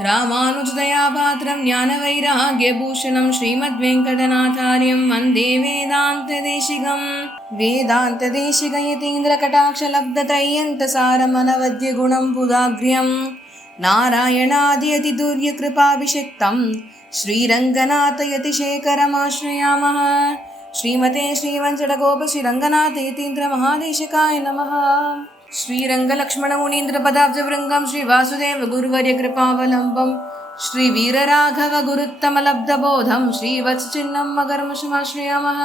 रामानुजदया पात्रं ज्ञानवैराग्यभूषणं श्रीमद्वेङ्कटनाथार्यं वन्दे वेदान्तदेशिकं वेदान्तदेशिकयतीन्द्रकटाक्षलब्धत्रय्यन्तसारमनवद्यगुणं पुदाग्र्यं नारायणादियतिदुर्यकृपाभिषिक्तं श्रीरङ्गनाथयतिशेखरमाश्रयामः। श्रीमते श्रीवञ्चडगोपश्रीरङ्गनाथयतीन्द्रमहादेशिकाय नमः श्रीरङ्गलक्ष्मणमुनीन्द्रपदाब्जवृङ्गं श्रीवासुदेव गुरुवर्यकृपावलम्बं श्रीवीरराघवगुरुत्तमलब्धबोधं श्रीवत्सचिह्नं मकर्मशमाश्रयामः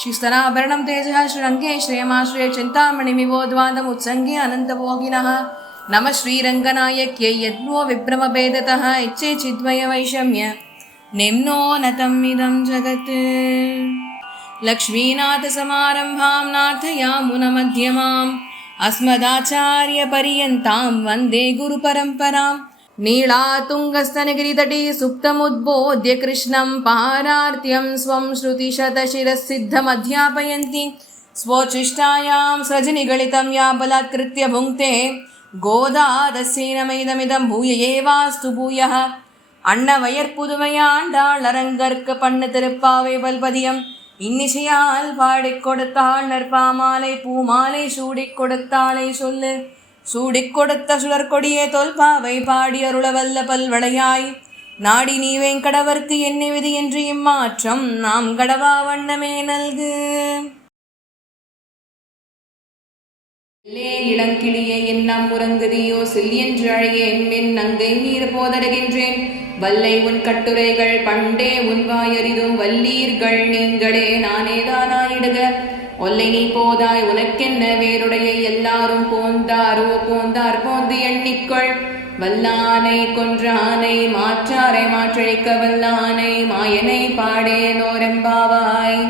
श्रीस्तनाभरणं तेजः श्रीरङ्गे श्रेयमाश्रय चिन्तामणिमिवोद्वान्तमुत्सङ्गे अनन्तभोगिनः नमः श्रीरङ्गनायक्यै यद्वो विभ्रमभेदतः इच्छे चिद्वयवैषम्य निम्नोन्नतम् इदं जगत् लक्ष्मीनाथसमारम्भां नाथयामुनमध्यमाम् अस्मदाचार्यपर्यन्तां वन्दे गुरुपरम्परां नीलातुङ्गस्तनगिरितटे सुप्तमुद्बोध्य कृष्णं पारार्त्यं स्वं श्रुतिशतशिरःसिद्धमध्यापयन्ति। स्वोच्छिष्टायां स्रजनिगलितं या बलात्कृत्य भुङ्क्ते गोदादस्यैनमैदमिदं भूय एवास्तु भूयः। अण्णवयर्पुदुमयाण्डाळरङ्गर्कपण्णतिरुप्पावे वल्पदियम् இன்னிசையால் பாடிக் கொடுத்தாள் நற்பாமாலை பூமாலை சூடிக் கொடுத்தாளை சொல்லு. சூடிக் கொடுத்த சுடற்கொடியே தொல்பாவை பாடி அருளவல்ல பல்வளையாய். நாடி நீ வேங்கடவர்க்கு என்ன விதி என்று இம்மாற்றம் நாம் கடவா வண்ணமே நல்கு. இல்லே என்னாம் எண்ணம் உறங்குதியோ என்று அழைய என் நங்கை நீர் போதடுகின்றேன். வல்லை உன் கட்டுரைகள் பண்டே உன் வாயறிதும் வல்லீர்கள் நீங்களே நானேதானாயிடுக ஒல்லை நீ போதாய் உனக்கென்ன வேறுடைய? எல்லாரும் போந்தாரோ? போந்தார் போந்து எண்ணிக்கொள். வல்லானை கொன்றானை மாற்றாரை மாற்றழிக்க வல்லானை மாயனை பாடேனோரெம்பாவாய்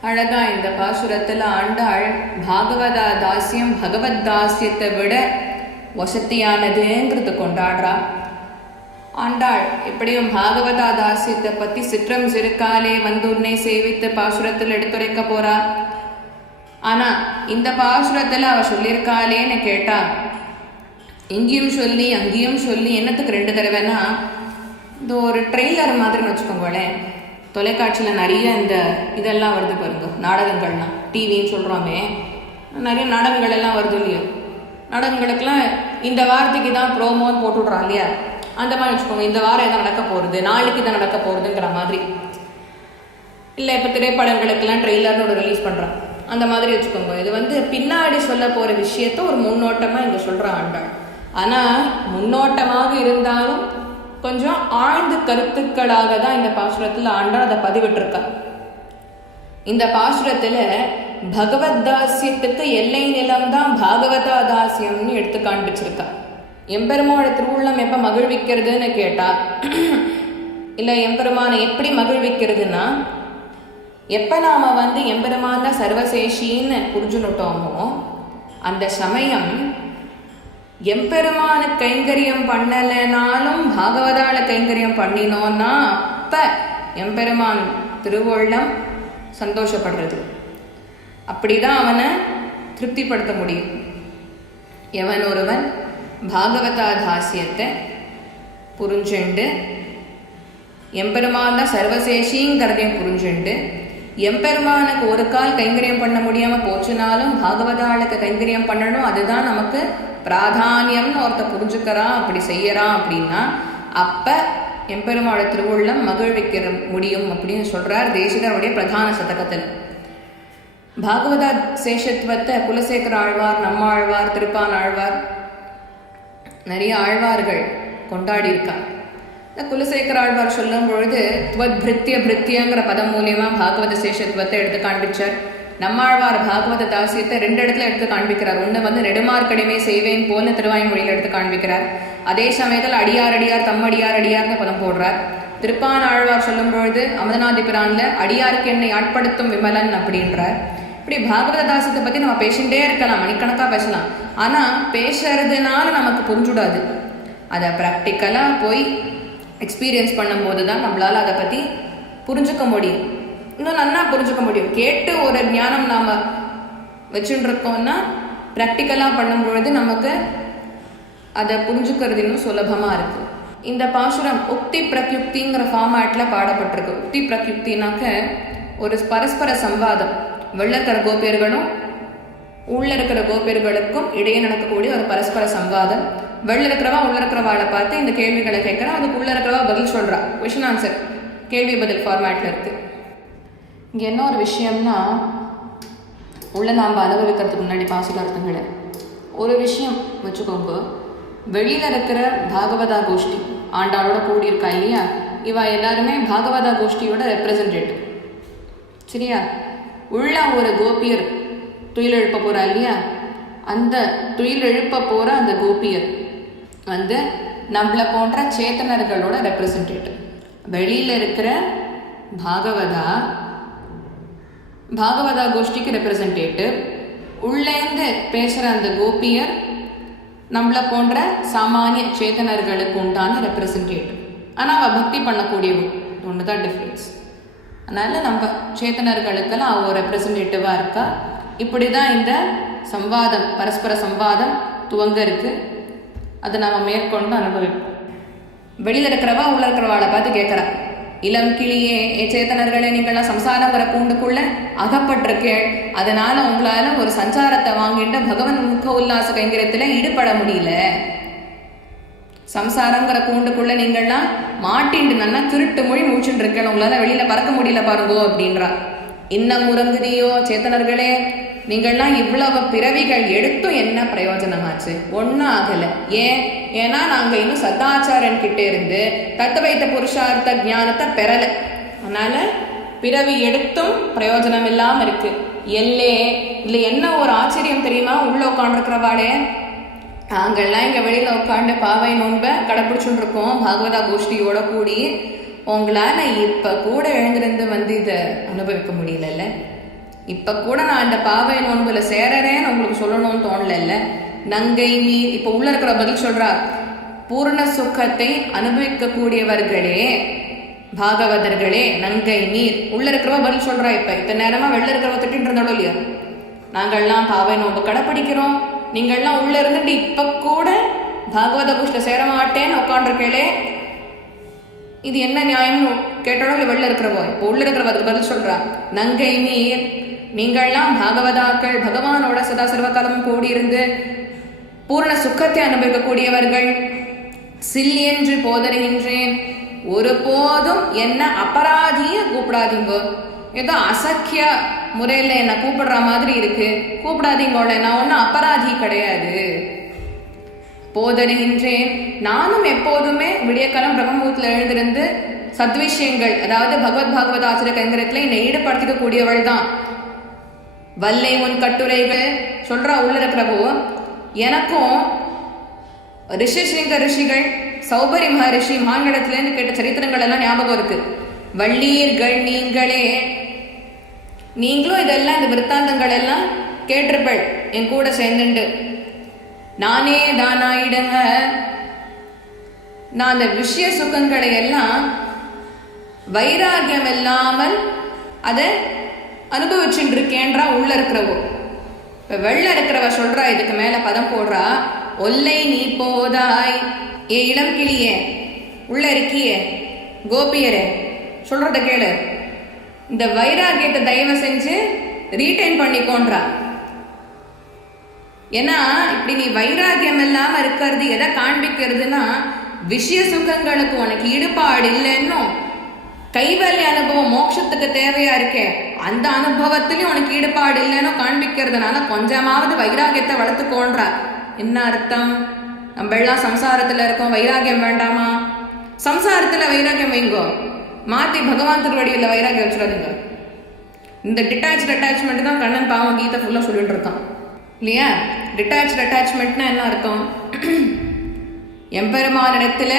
அழகா இந்த பாசுரத்துல ஆண்டாள் பாகவதா தாசியம் பகவத் தாசியத்தை விட வசத்தியானதுங்கிறது கொண்டாடுறா. ஆண்டாள் எப்படியும் பாகவதா தாசியத்தை பத்தி சிற்றம் சிறுக்காலே வந்து உன்னை சேவித்து பாசுரத்தில் எடுத்துரைக்க போறா? ஆனா இந்த பாசுரத்துல அவ சொல்லியிருக்காளேன்னு கேட்டா இங்கேயும் சொல்லி அங்கேயும் சொல்லி என்னத்துக்கு ரெண்டு தடவைனா இந்த ஒரு ட்ரெய்லர் மாதிரின்னு வச்சுக்கோங்களேன். தொலைக்காட்சியில் நிறைய இந்த இதெல்லாம் வருது பாருங்க நாடகங்கள்லாம் டிவின்னு சொல்கிறோமே நிறைய நாடகங்கள் எல்லாம் வருது இல்லையா? நாடகங்களுக்கெல்லாம் இந்த வாரத்துக்கு தான் ப்ரோமோன்னு போட்டுவிட்றான் இல்லையா? அந்த மாதிரி வச்சுக்கோங்க இந்த வாரம் எதாவது நடக்க போகிறது நாளைக்கு இதை நடக்க போகிறதுங்கிற மாதிரி. இல்லை இப்போ திரைப்படங்களுக்கெல்லாம் ட்ரெய்லர்னு ஒரு ரிலீஸ் பண்ணுறான் அந்த மாதிரி வச்சுக்கோங்க. இது வந்து பின்னாடி சொல்ல போகிற விஷயத்த ஒரு முன்னோட்டமாக இங்கே சொல்கிறான் ஆண்டாள். ஆனால் முன்னோட்டமாக இருந்தாலும் கொஞ்சம் ஆழ்ந்த கருத்துக்களாக தான் இந்த பாசுரத்தில் ஆண்டாள் அதை பதிவிட்டிருக்கா. இந்த பாசுரத்தில் பகவத் தாசியத்துக்கு எல்லை நிலம் தான் பாகவதா தாசியம்னு எடுத்து காண்பிச்சிருக்கா. எம்பெருமானோட திருவுள்ளம் எப்போ மகிழ்விக்கிறதுன்னு கேட்டா இல்லை எம்பெருமானை எப்படி மகிழ்விக்கிறதுனா எப்போ நாம் வந்து எம்பெருமான் தான் சர்வசேஷின்னு புரிஞ்சுனுட்டோமோ அந்த சமயம் எம்பெருமானு கைங்கரியம் பண்ணலைனாலும் பாகவதால கைங்கரியம் பண்ணினோன்னா அப்ப எம்பெருமான் திருவுள்ளம் சந்தோஷப்படுறது. அப்படிதான் அவனை திருப்திப்படுத்த முடியும். எவன் ஒருவன்? பாகவதா தாசியத்தை புரிஞ்சுண்டு. எம்பெருமான் தான் சர்வசேஷிங்கிறதையும் புரிஞ்சுண்டு. எம்பெருமானுக்கு ஒரு கால் கைங்கரியம் பண்ண முடியாமல் போச்சுனாலும் பாகவதாளுக்கு கைங்கரியம் பண்ணணும். அதுதான் நமக்கு பிராதானியம்னு ஒருத்த புரிஞ்சுக்கிறான் அப்படி செய்யறான் அப்படின்னா அப்ப எம்பெருமாள திருவுள்ளம் மகிழ்விக்கிற முடியும் அப்படின்னு சொல்றார் தேசிகருடைய பிரதான சதகத்தில். பாகவதா சேஷத்துவத்தை குலசேகர ஆழ்வார் நம்மாழ்வார் திருப்பான் ஆழ்வார் நிறைய ஆழ்வார்கள் கொண்டாடி இருக்கா இந்த குலசேகர ஆழ்வார் சொல்லும் பொழுது துவத் பிரித்திய பிரித்தியங்கிற பதம் மூலியமா பாகவத சேஷத்துவத்தை எடுத்து காண்பிச்சார். நம்மாழ்வார் பாகவத தாசியத்தை ரெண்டு இடத்துல எடுத்து காண்பிக்கிறார். ஒன்று வந்து நெடுமார்க்கடிமை செய்வேன் போல திருவாய்மொழியில் எடுத்து காண்பிக்கிறார். அதே சமயத்தில் அடியார் அடியார் தம்மடியார் அடியார்னு பதம் போடுறார். திருப்பான் ஆழ்வார் சொல்லும் பொழுது அமதநாதி பிரான்ல அடியாருக்கு என்னை ஆட்படுத்தும் விமலன் அப்படின்றார். இப்படி பாகவத தாசத்தை பத்தி நம்ம பேசிகிட்டே இருக்கலாம் மணிக்கணக்கா பேசலாம். ஆனா பேசுறதுனால நமக்கு புரிஞ்சுடாது. அதை ப்ராக்டிக்கலா போய் எக்ஸ்பீரியன்ஸ் பண்ணும்போது தான் நம்மளால அதை பத்தி புரிஞ்சுக்க முடியும். இன்னும் நல்லா புரிஞ்சுக்க முடியும். கேட்டு ஒரு ஞானம் நாம் வச்சுட்டு இருக்கோம்னா ப்ராக்டிக்கலாக பண்ணும்பொழுது நமக்கு அதை புரிஞ்சுக்கிறது இன்னும் சுலபமாக இருக்குது இந்த பாசுரம் உக்தி பிரக்யுக்திங்கிற ஃபார்மேட்டில் பாடப்பட்டிருக்கு. உக்தி பிரக்யுக்தினாக்க ஒரு பரஸ்பர சம்வாதம். வெளில இருக்கிற கோபியர்களும் உள்ள இருக்கிற கோபியர்களுக்கும் இடையே நடக்கக்கூடிய ஒரு பரஸ்பர சம்வாதம். வெளில இருக்கிறவா உள்ள இருக்கிறவாளை பார்த்து இந்த கேள்விகளை கேட்குறா அதுக்கு உள்ள இருக்கிறவா பதில் சொல்றா. கொஷின் ஆன்சர் கேள்வி பதில் ஃபார்மேட்ல இருக்கு. இங்க என்ன ஒரு விஷயம்னா உள்ள நாம் அனுபவிக்கிறதுக்கு முன்னாடி பாசுகார்த்தங்களை ஒரு விஷயம் வச்சுக்கோங்க. வெளியில இருக்கிற பாகவதா கோஷ்டி ஆண்டாளோட கூடியிருக்கா இல்லையா? இவா எல்லாருமே பாகவதா கோஷ்டியோட ரெப்ரசன்டேட்டிவ் சரியா? உள்ள ஒரு கோபியர் துயில் எழுப்ப போறா இல்லையா? அந்த துயில் எழுப்ப போற அந்த கோபியர் வந்து நம்மளை போன்ற சேத்தனர்களோட ரெப்ரசன்டேட்டிவ் வெளியில் இருக்கிற பாகவதா பாகவதா கோஷ்டிக்கு ரெப்ரசன்டேட்டிவ் உள்ளேந்து பேசுகிற அந்த கோபியர் நம்மளை போன்ற சாமானிய சேத்தனர்களுக்கு உண்டான ரெப்ரசன்டேட்டிவ் ஆனால் அவள் பக்தி பண்ணக்கூடியவங்க ஒன்று தான் டிஃப்ரென்ஸ் அதனால் நம்ம சேத்தனர்களுக்கெல்லாம் அவள் ரெப்ரசன்டேட்டிவாக இருக்கா? இப்படி தான் இந்த சம்வாதம் பரஸ்பர சம்வாதம் துவங்க இருக்கு. அதை நாம் மேற்கொண்டு அனுபவிப்போம். வெளியில் இருக்கிறவா உள்ள இருக்கிறவாளை பார்த்து கேட்குறா. இளம் கிளியே ஏ சேத்தனர்களே சம்சாரம் சம்சாரங்கிற கூண்டுக்குள்ள அகப்பட்டிருக்கேள் அதனால உங்களால ஒரு சஞ்சாரத்தை வாங்கிட்டு பகவன் முக உல்லாச கைங்கரத்தில் ஈடுபட முடியல. சம்சாரங்கிற கூண்டுக்குள்ள நீங்கள்லாம் மாட்டிண்டு நல்லா திருட்டு மொழி முடிச்சுட்டு இருக்கேன் உங்களால வெளியில பறக்க முடியல பாருங்கோ அப்படின்றா. இன்னும் உறங்குதியோ சேத்தனர்களே நீங்கள்லாம் இவ்வளவு பிறவிகள் எடுத்தும் என்ன பிரயோஜனமாச்சு? ஒன்றும் ஆகலை. ஏன்? ஏன்னா நாங்கள் இன்னும் சதாச்சாரன் கிட்டே இருந்து தத்து வைத்த புருஷார்த்த ஞானத்தை பெறலை. அதனால பிறவி எடுத்தும் பிரயோஜனம் இல்லாமல் இருக்கு. எல்லே இல்லை என்ன ஒரு ஆச்சரியம் தெரியுமா? உள்ள உட்காந்துருக்கிறவாளே நாங்கள்லாம் இங்கே வெளியில் உட்காந்து பாவை நோன்பை கடைப்பிடிச்சுட்டு இருக்கோம் பாகவதா கோஷ்டியோட கூடி உங்களால் இப்போ கூட எழுந்திருந்து வந்து இதை அனுபவிக்க முடியலல்ல. இப்போ கூட நான் இந்த பாவை நோன்பில் சேரறேன்னு உங்களுக்கு சொல்லணும்னு தோணலல்ல. நங்கை நீர் இப்போ உள்ள இருக்கிற பதில் சொல்கிறா பூர்ண சுக்கத்தை அனுபவிக்கக்கூடியவர்களே பாகவதர்களே நங்கை நீர் உள்ள இருக்கிறவ பதில் சொல்கிறா இப்போ. இத்தனை நேரமாக வெளில இருக்கிறவ திட்டின்னு இருந்தாலும் இல்லையா? நாங்கள்லாம் பாவை நோன்பு கடைப்பிடிக்கிறோம். நீங்கள்லாம் உள்ள இருந்துட்டு இப்ப கூட பாகவத புஷ்ட சேர மாட்டேன்னு உட்காண்டிருக்கேளே இது என்ன நியாயம்னு கேட்டாலும் இல்லை வெளில இருக்கிறவோ? இப்போ உள்ள இருக்கிறவ பதில் சொல்றா. நங்கை நீர். நீங்கள்லாம் பாகவதாக்கள் பகவானோட சதா சர்வகாலம் கூடியிருந்து பூர்ண சுக்கத்தை அனுபவிக்கக்கூடியவர்கள். சில் என்று போதறுகின்றேன் ஒருபோதும் என்ன அபராதிய கூப்பிடாதீங்க. ஏதோ அசக்கிய முறையில் என்னை கூப்பிடுற மாதிரி இருக்கு. கூப்பிடாதீங்கோட நான் ஒன்றும் அபராதி கிடையாது. போதருகின்றேன். நானும் எப்போதுமே விடியக்காலம் பிரம்மபூத்தில் எழுந்திருந்து சத்விஷயங்கள் அதாவது பகவத் பாகவத ஆசிரியர் கைங்கரத்தில் என்னை ஈடுபடுத்திக்க கூடியவள் தான். வல்லை உன் கட்டுரைகள் சொல்றா உள்ள இருக்கிறப்போ எனக்கும் ரிஷிஸ்லிங்க ரிஷிகள் சௌபரி மகரிஷி மாநிலத்திலேருந்து கேட்ட சரித்திரங்கள் எல்லாம் ஞாபகம் இருக்கு. வள்ளீர்கள் நீங்களே. நீங்களும் இதெல்லாம் இந்த விற்த்தாந்தங்கள் எல்லாம் கேட்டிருப்பள். என் கூட சேர்ந்துண்டு. நானே தானாயிடுங்க. நான் அந்த விஷய சுகங்களை எல்லாம் வைராகியம் இல்லாமல் அதை அனுபவிச்சுட்டு இருக்கேன்றா உள்ள இருக்கிறவோ. இப்ப வெள்ள இருக்கிறவ சொல்றா இதுக்கு மேல பதம் போடுறா ஒல்லை நீ போதாய். ஏ இளம் கிளியே உள்ள இருக்கியே கோபியரே. சொல்றத கேளு. இந்த வைராகியத்தை தயவு செஞ்சு ரீட்டைன் பண்ணிக்கோன்றா. ஏன்னா இப்படி நீ வைராகியம் இல்லாம இருக்கிறது எதை காண்பிக்கிறதுனா விஷய சுகங்களுக்கு உனக்கு ஈடுபாடு இல்லைன்னும் கைவல்ய அனுபவம் மோட்சத்துக்கு தேவையா இருக்கே அந்த அனுபவத்திலையும் உனக்கு ஈடுபாடு இல்லைன்னு காண்பிக்கிறதுனால கொஞ்சமாவது வைராகியத்தை வளர்த்துக்கோன்றார் என்ன அர்த்தம்? நம்ம எல்லாம் சம்சாரத்துல இருக்கோம் வைராகியம் வேண்டாமா? சம்சாரத்துல வைராகியம் வைங்கோ. மாத்தி பகவான் திருவடியில் வைராகி வச்சிடாதீங்க. இந்த டிட்டாச் அட்டாச்மெண்ட் தான் கண்ணன் பாவம் கீதை ஃபுல்லாக சொல்லிட்டு இருக்கான். இல்லையா? டிட்டாச் அட்டாச்மெண்ட்னா என்ன அர்த்தம்? எம்பெருமானிடத்தில்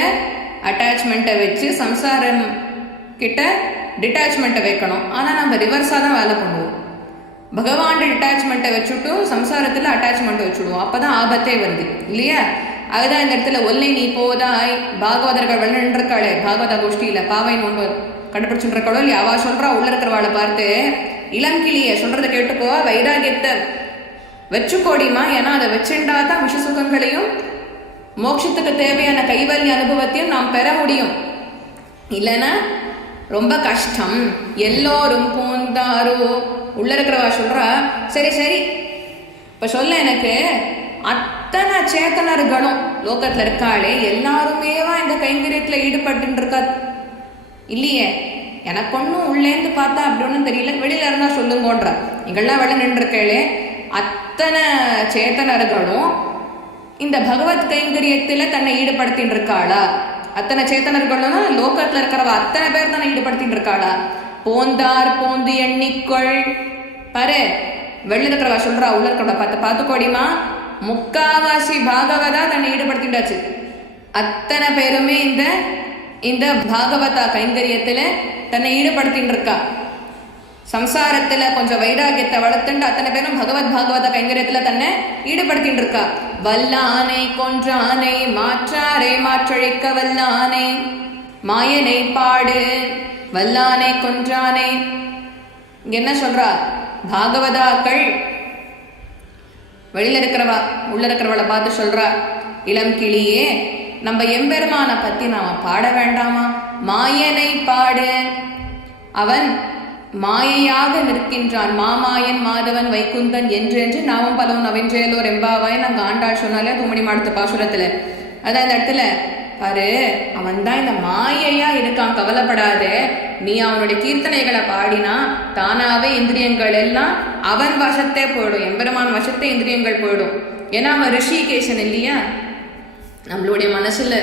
அட்டாச்மெண்ட்டை வச்சு சம்சாரம் கிட்ட டிட்டாச்மெண்ட்டை வைக்கணும். ஆனால் நம்ம ரிவர்ஸாக தான் வேலை பண்ணுவோம். பகவான் டிட்டாச்மெண்ட்டை வச்சுட்டும் சம்சாரத்தில் அட்டாச்மெண்ட்டை வச்சுடுவோம். அப்போ தான் ஆபத்தே வருது. இல்லையா? அதுதான் இந்த இடத்துல ஒல்லை நீ போதாய் பாகவதர்கள் வெள்ளன்றிருக்காளே பாகவத கோஷ்டியில் பாவை நோன்பு கண்டுபிடிச்சுருக்காளோ இல்லையா? அவா சொல்கிறா உள்ள இருக்கிறவாளை பார்த்து இளங்கிளியை சொல்கிறத கேட்டுக்கோ வைராகியத்தை வச்சுக்கோடிமா ஏன்னா அதை வச்சுண்டா தான் விஷ சுகங்களையும் மோட்சத்துக்கு தேவையான கைவல்ய அனுபவத்தையும் நாம் பெற முடியும். இல்லைன்னா ரொம்ப கஷ்டம். எல்லோரும் பூந்தாரோ. உள்ள இருக்கிறவா சொல்றா சரி சரி. இப்போ சொல்ல எனக்கு அத்தனை சேத்தனர்களும் லோகத்துல இருக்காளே எல்லாருமேவா இந்த கைங்கரியத்துல ஈடுபட்டு இருக்கா இல்லையே எனக்கு ஒன்றும் உள்ளேந்து பார்த்தா அப்படி ஒன்றும் தெரியல வெளியில இருந்தா சொல்லுங்கன்ற. இங்கெல்லாம் வெளில நின்றுருக்கேளே. அத்தனை சேத்தனர்களும் இந்த பகவத் கைங்கரியத்தில் தன்னை ஈடுபடுத்தின்னு இருக்காளா அத்தனை சேத்தனர்களும் லோகத்துல இருக்கிறவ அத்தனை பேர் தானே ஈடுபடுத்தின்னு இருக்காளா போந்தார் போந்து எண்ணிக்கொள். பாரு வெளில இருக்கிறவா சொல்றா உள்ள இருக்கிறவ பார்த்து பார்த்துக்கோடிமா முக்காவாசி பாகவதா தன்னை ஈடுபடுத்திட்டாச்சு அத்தனை பேருமே இந்த இந்த பாகவதா கைங்கரியத்தில் தன்னை ஈடுபடுத்தின்னு இருக்கா சம்சாரத்தில் கொஞ்சம் வைராகியத்தை வளர்த்துண்டு அத்தனை பேரும் பகவத் பாகவத கைங்கரியத்தில் தன்னை ஈடுபடுத்தின்னு இருக்கா வல்லானை கொன்றானை மாற்றாரே மாற்றழிக்க வல்லானை. மாயனை பாடு வல்லானை கொன்றானை. இங்க என்ன சொல்றா? பாகவதாக்கள் வெளியில இருக்கிறவா உள்ள இருக்கிறவளை பார்த்து சொல்றா இளம் கிளியே நம்ம எம்பெருமானை பத்தி நாம பாட வேண்டாமா? மாயனை பாடு. அவன் மாயையாக நிற்கின்றான். மாமாயன் மாதவன் வைகுந்தன் என்று என்று நாமும் பலவும் நவென்றேலோர் எம்பாவாய் நாங்கள் ஆண்டாள் சொன்னாலே தூமணி மாடத்து பாசுரத்தில். அதான் இந்த இடத்துல பாரு அவன் தான் இந்த மாயையா இருக்கான் கவலைப்படாதே. நீ அவனுடைய கீர்த்தனைகளை பாடினா தானாவே இந்திரியங்கள் எல்லாம் அவன் வசத்தே போயிடும் எம்பெருமான் வசத்தே இந்திரியங்கள் போயிடும். ஏன்னா அவன் ரிஷிகேஷன் இல்லையா? நம்மளுடைய மனசுல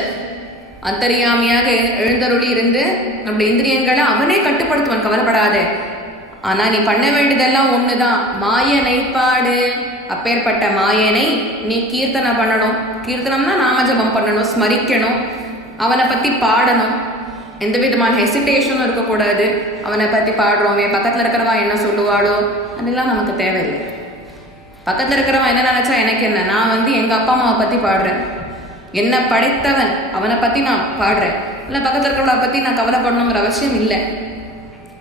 அந்தரியாமையாக எழுந்தருளி இருந்து நம்முடைய இந்திரியங்களை அவனே கட்டுப்படுத்துவான் கவலைப்படாதே. ஆனா நீ பண்ண வேண்டியதெல்லாம் ஒண்ணுதான். மாய நைப்பாடு அப்பேற்பட்ட மாயனை நீ கீர்த்தனை பண்ணணும். கீர்த்தனம்னா நாமஜபம் பண்ணணும் ஸ்மரிக்கணும் அவனை பற்றி பாடணும். எந்த விதமான ஹெசிடேஷனும் இருக்கக்கூடாது. அவனை பற்றி பாடுறோமே. பக்கத்தில் இருக்கிறவா என்ன சொல்லுவாளோ அதெல்லாம் நமக்கு தேவையில்லை. பக்கத்தில் இருக்கிறவன் என்ன நினச்சா எனக்கு என்ன? நான் வந்து எங்கள் அப்பா அம்மாவை பற்றி பாடுறேன். என்னை படைத்தவன் அவனை பற்றி நான் பாடுறேன். இல்லை பக்கத்தில் இருக்கிறவளை பற்றி நான் கவலைப்படணுங்கிற அவசியம் இல்லை.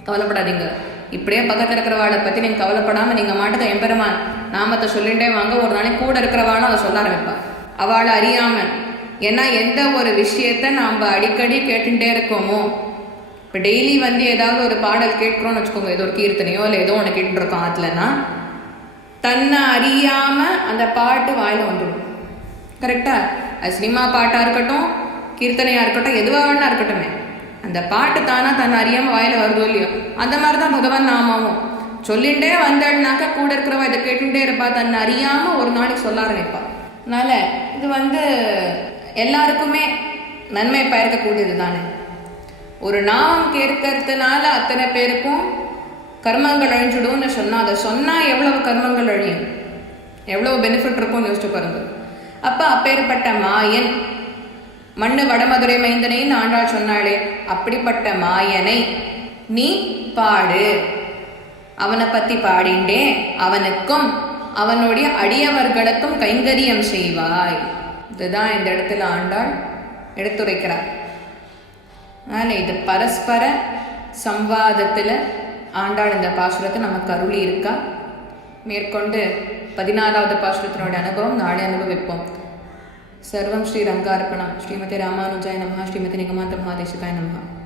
கவலைப்படாதீங்க. இப்படியே பக்கத்தில் இருக்கிறவாளை பற்றி நீங்கள் கவலைப்படாமல் நீங்கள் மாட்டுக்க எம்பெருமான் நாமத்தை சொல்லிட்டே வாங்க. ஒரு நாளைக்கு கூட இருக்கிறவாளும் அதை சொல்ல ஆரம்பிப்பாள் அவளை அறியாமல் ஏன்னா எந்த ஒரு விஷயத்த நாம் அடிக்கடி கேட்டுகிட்டே இருக்கோமோ இப்போ டெய்லி வந்து ஏதாவது ஒரு பாடல் கேட்குறோம்னு வச்சுக்கோங்க. ஏதோ ஒரு கீர்த்தனையோ இல்லை ஏதோ ஒன்று கேட்டுருக்கோம் இருக்கோம் தன்னை அறியாமல் அந்த பாட்டு வாயில் வந்துடும். கரெக்டாக அது சினிமா பாட்டாக இருக்கட்டும் கீர்த்தனையாக இருக்கட்டும் எதுவாக வேணா இருக்கட்டுமே. அந்த பாட்டு தானா தன் அறியாம வாயில வருதோ இல்லையோ? அந்த மாதிரி தான் பகவான் நாமாவும். சொல்லிண்டே வந்தாள்னாக்கா கூட இருக்கிறவ இதை கேட்டுட்டே இருப்பா. தன்னை அறியாம ஒரு நாளைக்கு சொல்ல ஆரம்பிப்பா. அதனால இது வந்து எல்லாருக்குமே நன்மை பயக்கக்கூடியது தானே ஒரு நாமம் கேட்கறதுனால அத்தனை பேருக்கும் கர்மங்கள் அழிஞ்சிடும்னு சொன்னா அதை சொன்னா எவ்வளவு கர்மங்கள் அழியும்? எவ்வளவு பெனிஃபிட் இருக்கும்னு யோசிச்சு பாருங்க. அப்ப அப்பேற்பட்ட மாயன் மண்ணு வடமதுரை மைந்தனைன்னு ஆண்டாள் சொன்னாளே அப்படிப்பட்ட மாயனை நீ பாடு. அவனை பத்தி பாடிண்டே அவனுக்கும் அவனுடைய அடியவர்களுக்கும் கைங்கரியம் செய்வாய். இதுதான் இந்த இடத்துல ஆண்டாள் எடுத்துரைக்கிறார். அதனால இது பரஸ்பர சம்வாதத்தில் ஆண்டாள் இந்த பாசுரத்தை நமக்கு அருளி இருக்கா மேற்கொண்டு பதினாறாவது பாசுரத்தினுடைய அனுபவம் நாளை அனுபவிப்போம். സർവം ശ്രീ രംഗാർപ്പണം. ശ്രീമതി രാമാനുജായ നമ ശ്രീമതി നിഗമാന്ത മഹാദേശിതായ നമ.